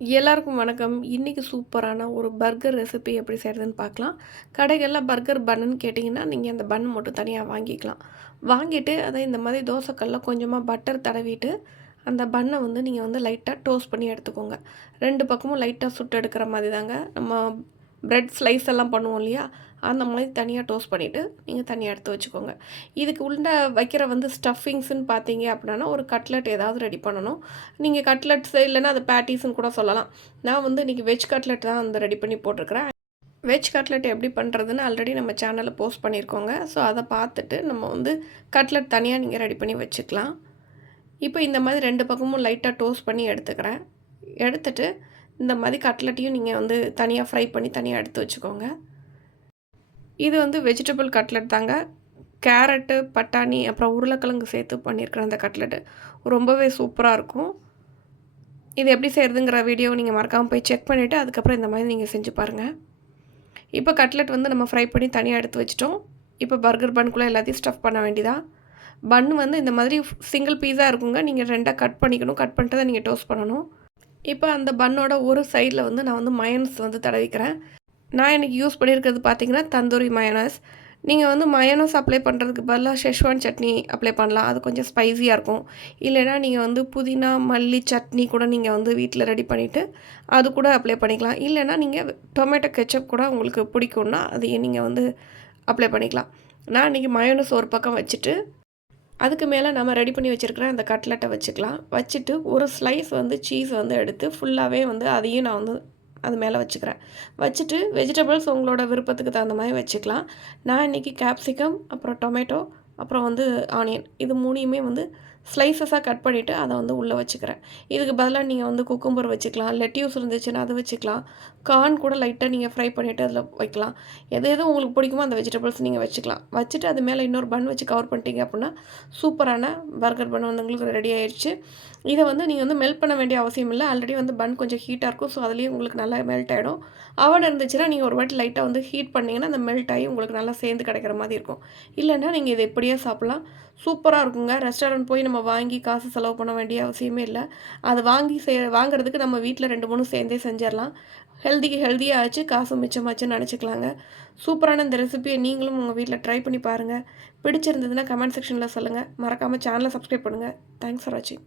எல்லாருக்கும் வணக்கம். இன்றைக்கி சூப்பரான ஒரு பர்கர் ரெசிபி எப்படி செய்கிறதுன்னு பார்க்கலாம். கடைகளில் பர்கர் பன்னுன்னு கேட்டிங்கன்னா, நீங்கள் அந்த பன் மட்டும் தனியாக வாங்கிக்கலாம். வாங்கிட்டு அதை இந்த மாதிரி தோசைக்கல்ல கொஞ்சமாக பட்டர் தடவிட்டு, அந்த பண்ணை வந்து நீங்கள் வந்து லைட்டாக டோஸ்ட் பண்ணி எடுத்துக்கோங்க. ரெண்டு பக்கமும் லைட்டாக சுட்டு எடுக்கிற மாதிரி தாங்க. நம்ம பிரெட் ஸ்லைஸ் எல்லாம் பண்ணுவோம் இல்லையா? அந்த மாதிரி தனியாக டோஸ்ட் பண்ணிவிட்டு நீங்கள் தனியாக எடுத்து வச்சுக்கோங்க. இதுக்கு உள்ள வைக்கிற வந்து ஸ்டஃபிங்ஸ்ன்னு பார்த்தீங்க அப்படின்னா, ஒரு கட்லெட் ஏதாவது ரெடி பண்ணணும். நீங்கள் கட்லெட்ஸ் இல்லைன்னா அது பேட்டிஸ்ன்னு கூட சொல்லலாம். நான் வந்து இன்னைக்கு வெஜ் கட்லெட் தான் வந்து ரெடி பண்ணி போட்டிருக்கிறேன். வெஜ் கட்லெட் எப்படி பண்ணுறதுன்னு ஆல்ரெடி நம்ம சேனலில் போஸ்ட் பண்ணியிருக்கோங்க. ஸோ அதை பார்த்துட்டு நம்ம வந்து கட்லெட் தனியாக நீங்கள் ரெடி பண்ணி வச்சுக்கலாம். இப்போ இந்த மாதிரி ரெண்டு பக்கமும் லைட்டாக டோஸ்ட் பண்ணி எடுத்துக்கிறேன். எடுத்துகிட்டு இந்த மாதிரி கட்லெட்டையும் நீங்கள் வந்து தனியாக ஃப்ரை பண்ணி தனியாக எடுத்து வச்சுக்கோங்க. இது வந்து வெஜிடபிள் கட்லெட் தாங்க. கேரட்டு, பட்டாணி, அப்புறம் உருளைக்கிழங்கு சேர்த்து பண்ணியிருக்கிற அந்த கட்லெட்டு. ரொம்பவே சூப்பராக இருக்கும். இது எப்படி செய்கிறதுங்கிற வீடியோ நீங்கள் மறக்காமல் போய் செக் பண்ணிவிட்டு அதுக்கப்புறம் இந்த மாதிரி நீங்கள் செஞ்சு பாருங்கள் இப்போ கட்லெட் வந்து நம்ம ஃப்ரை பண்ணி தனியாக எடுத்து வச்சுட்டோம். இப்போ பர்கர் பன்குள்ளே எல்லாத்தையும் ஸ்டஃப் பண்ண வேண்டியதான். பன் வந்து இந்த மாதிரி சிங்கிள் பீஸாக இருக்குங்க. நீங்கள் ரெண்டாக கட் பண்ணிக்கணும். கட் பண்ணிட்டு தான் நீங்கள் டோஸ்ட் பண்ணணும். இப்போ அந்த பன்னோட ஒரு சைடில் வந்து நான் வந்து மயனஸ் வந்து தடவிக்கிறேன். நான் எனக்கு யூஸ் பண்ணியிருக்கிறது பார்த்தீங்கன்னா, தந்தூரி மயனஸ் நீங்கள் வந்து மயனஸ் அப்ளை பண்ணுறதுக்கு பதிலாக ஷெஷ்வான் சட்னி அப்ளை பண்ணலாம். அது கொஞ்சம் ஸ்பைஸியாக இருக்கும். இல்லைன்னா நீங்கள் வந்து புதினா, மல்லி சட்னி கூட நீங்கள் வந்து வீட்டில் ரெடி பண்ணிவிட்டு அது கூட அப்ளை பண்ணிக்கலாம். இல்லைன்னா நீங்கள் டொமேட்டோ கெச்சப் கூட உங்களுக்கு பிடிக்கும்னா, அதையும் நீங்கள் வந்து அப்ளை பண்ணிக்கலாம். நான் இன்றைக்கி மயோனஸ் ஒரு பக்கம் வச்சுட்டு, அதுக்கு மேலே நம்ம ரெடி பண்ணி வச்சுருக்கிற அந்த கட்லெட்டை வச்சுக்கலாம். வச்சுட்டு ஒரு ஸ்லைஸ் வந்து சீஸ் வந்து எடுத்து ஃபுல்லாகவே வந்து அதையும் நான் வந்து அது மேலே வச்சுக்கிறேன். வச்சுட்டு வெஜிடபிள்ஸ் உங்களோட விருப்பத்துக்கு தகுந்த மாதிரி வச்சுக்கலாம். நான் இன்னைக்கு கேப்சிகம், அப்புறம் டொமேட்டோ, அப்புறம் வந்து ஆனியன் இது மூணையுமே வந்து ஸ்லைசஸாக கட் பண்ணிவிட்டு அதை வந்து உள்ளே வச்சுக்கிறேன். இதுக்கு பதிலாக நீங்கள் வந்து குக்கும்பர் வச்சுக்கலாம். லெட்யூஸ் இருந்துச்சுன்னா அது வச்சுக்கலாம். கார்ன் கூட லைட்டாக நீங்கள் ஃப்ரை பண்ணிவிட்டு அதில் வைக்கலாம். எது எது உங்களுக்கு பிடிக்குமோ அந்த வெஜிடபிள்ஸ் நீங்கள் வச்சுக்கலாம். வச்சுட்டு அது மேலே இன்னொரு பன் வச்சு கவர் பண்ணிட்டீங்க அப்படின்னா, சூப்பரான பர்கர் பன் வந்து உங்களுக்கு ரெடி ஆயிடுச்சு இதை வந்து நீங்கள் வந்து மெல்ட் பண்ண வேண்டிய அவசியம் இல்லை ஆல்ரெடி வந்து பன் கொஞ்சம் ஹீட்டாக இருக்கும். ஸோ அதுலேயும் உங்களுக்கு நல்லா மெல்ட் ஆகிடும் அவன் இருந்துச்சுன்னா, நீங்கள் ஒரு வாட்டி லைட்டாக வந்து ஹீட் பண்ணிங்கன்னா அந்த மெல்ட் ஆகி உங்களுக்கு நல்லா சேர்ந்து கிடைக்கிற மாதிரி இருக்கும். இல்லைன்னா நீங்கள் இதை எப்படியே சாப்பிட்லாம் சூப்பராக இருக்குங்க. ரெஸ்டாரண்ட் போய் நம்ம வாங்கி காசு செலவு பண்ண வேண்டிய அவசியமே இல்லை அதை வாங்கி செய் வாங்குறதுக்கு நம்ம வீட்டில் ரெண்டு மூணு சேர்ந்தே செஞ்சிடலாம் ஹெல்திக்கு ஹெல்தியா ஆச்சு, காசும் மிச்சமாச்சுன்னு நினச்சிக்கலாங்க சூப்பரான இந்த ரெசிபியை நீங்களும் உங்கள் வீட்டில் ட்ரை பண்ணி பாருங்க. பிடிச்சிருந்ததுன்னா கமெண்ட் செக்ஷனில் சொல்லுங்க. மறக்காமல் சேனலை சப்ஸ்கிரைப் பண்ணுங்க. தேங்க்ஸ் ஃபார் வாட்சிங்.